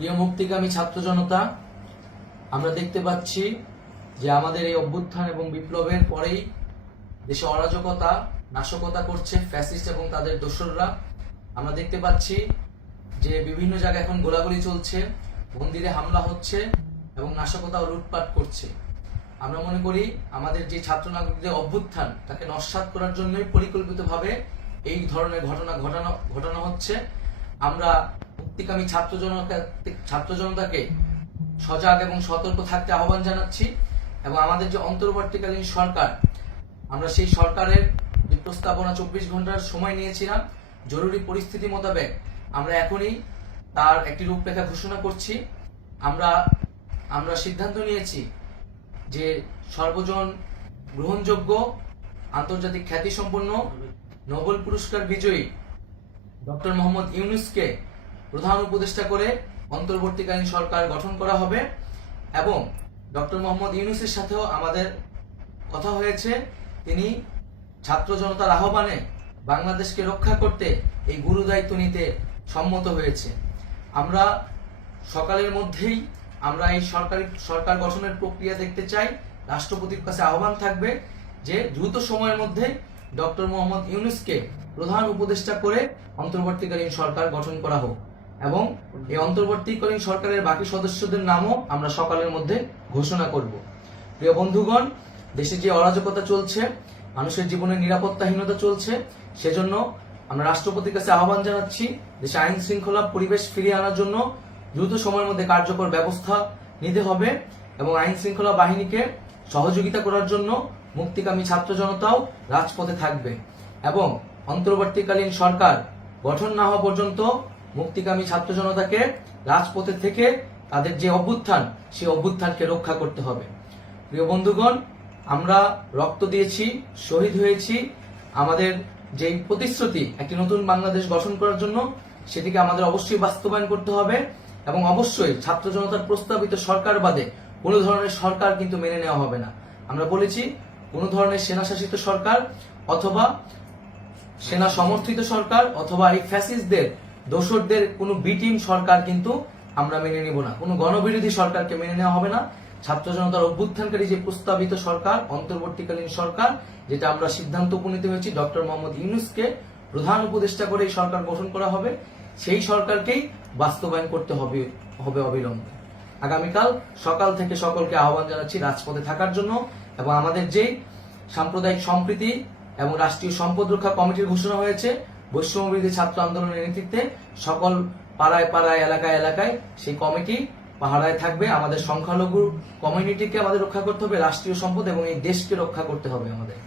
প্রিয় মুক্তিকামী ছাত্র জনতা, আমরা দেখতে পাচ্ছি যে আমাদের এই অভ্যুত্থান এবং বিপ্লবের পরেই দেশে অরাজকতা নাশকতা করছে ফ্যাসিস্ট এবং তাদের দোসররা। আমরা দেখতে পাচ্ছি যে বিভিন্ন জায়গায় এখন গোলাগুলি চলছে, মন্দিরে হামলা হচ্ছে এবং নাশকতা ও লুটপাট করছে। আমরা মনে করি আমাদের যে ছাত্র নাগরিকদের অভ্যুত্থান তাকে নস্যাৎ করার জন্যই পরিকল্পিতভাবে এই ধরনের ঘটনা ঘটানো হচ্ছে। আমরা মুক্তিকামী ছাত্র জনতাকে সজাগ এবং সতর্ক থাকতে আহ্বান জানাচ্ছি এবং আমাদের যে অন্তর্বর্তীকালীন সরকার, আমরা সেই সরকারের যে প্রস্তাবনা 24 ঘন্টার সময় নিয়েছিলাম, জরুরি পরিস্থিতি মোতাবেক আমরা এখনই তার একটি রূপরেখা ঘোষণা করছি। আমরা সিদ্ধান্ত নিয়েছি যে সর্বজন গ্রহণযোগ্য আন্তর্জাতিক খ্যাতিসম্পন্ন নোবেল পুরস্কার বিজয়ী ডক্টর মোহাম্মদ ইউনূসকে প্রধান উপদেষ্টা করে অন্তর্বর্তীকালীন সরকার গঠন করা হবে এবং ডক্টর মোহাম্মদ ইউনূসের সাথেও আমাদের কথা হয়েছে। তিনি ছাত্র জনতার আহ্বানে বাংলাদেশকে রক্ষা করতে এই গুরু দায়িত্ব নিতে সম্মত হয়েছে। আমরা সকালের মধ্যেই আমরা এই সরকার গঠনের প্রক্রিয়া দেখতে চাই। রাষ্ট্রপতির কাছে আহ্বান থাকবে যে দ্রুত সময়ের মধ্যে ডক্টর মোহাম্মদ ইউনূসকে প্রধান উপদেষ্টা করে অন্তর্বর্তীকালীন সরকার গঠন করা হোক এবং এই অন্তর্বর্তীকালীন সরকারের বাকি সদস্যদের নামও আমরা সকালের মধ্যে ঘোষণা করব। প্রিয় বন্ধুগণ, দেশে যে অরাজকতা চলছে, মানুষের জীবনের নিরাপত্তাহীনতা চলছে, সেজন্য আমরা রাষ্ট্রপতির কাছে আহ্বান জানাচ্ছি দেশে আইন শৃঙ্খলা পরিবেশ ফিরিয়ে আনার জন্য দ্রুত সময়ের মধ্যে কার্যকর ব্যবস্থা নিতে হবে এবং আইন শৃঙ্খলা বাহিনীকে সহযোগিতা করার জন্য মুক্তিকামী ছাত্র জনতাও রাজপথে থাকবে এবং অন্তর্বর্তীকালীন সরকার গঠন না হওয়া পর্যন্ত মুক্তিকামী ছাত্র জনতাকে রাজপথে থেকে তাদের যে অভ্যুত্থান, সেই অভ্যুত্থানকে রক্ষা করতে হবে। প্রিয় বন্ধুগণ, আমরা রক্ত দিয়েছি, শহীদ হয়েছি। আমাদের যে প্রতিশ্রুতি একটি নতুন বাংলাদেশ গঠন করার জন্য, সেটিকে আমাদের অবশ্যই বাস্তবায়ন করতে হবে এবং অবশ্যই ছাত্র জনতার প্রস্তাবিত সরকার বাদে কোনো ধরনের সরকার কিন্তু মেনে নেওয়া হবে না। আমরা বলেছি কোনো ধরনের সেনা শাসিত সরকার অথবা সেনা সমর্থিত সরকার অথবা এই ফ্যাসিস্টদের দোসরদের কোনো বিটিম সরকার কিন্তু আমরা মেনে নিব না। কোনো গণবিরোধী সরকারকে মেনে নেওয়া হবে না। ছাত্র জনতার অভ্যুত্থানকারী যে প্রস্তাবিত সরকার, অন্তর্বর্তীকালীন সরকার, যেটা আমরা সিদ্ধান্ত উপনীত হয়েছি ডক্টর মোহাম্মদ ইউনূসকে প্রধান উপদেষ্টা করে এই সরকার গঠন করা হবে, সেই সরকারকেই বাস্তবায়ন করতে হবে অবিলম্বে। আগামীকাল সকাল থেকে সকলকে আহ্বান জানাচ্ছি রাজপথে থাকার জন্য এবং আমাদের যে সাম্প্রদায়িক সম্প্রীতি এবং রাষ্ট্রীয় সম্পদ রক্ষা কমিটির ঘোষণা হয়েছে বৈষম্যবিরোধী ছাত্র আন্দোলনের নেতৃত্বে, সকল পাড়ায় পাড়ায় এলাকায় এলাকায় সেই কমিটি পাহারায় থাকবে। আমাদের সংখ্যালঘু কমিউনিটিকে আমাদের রক্ষা করতে হবে, রাষ্ট্রীয় সম্পদ এবং এই দেশকে রক্ষা করতে হবে আমাদের।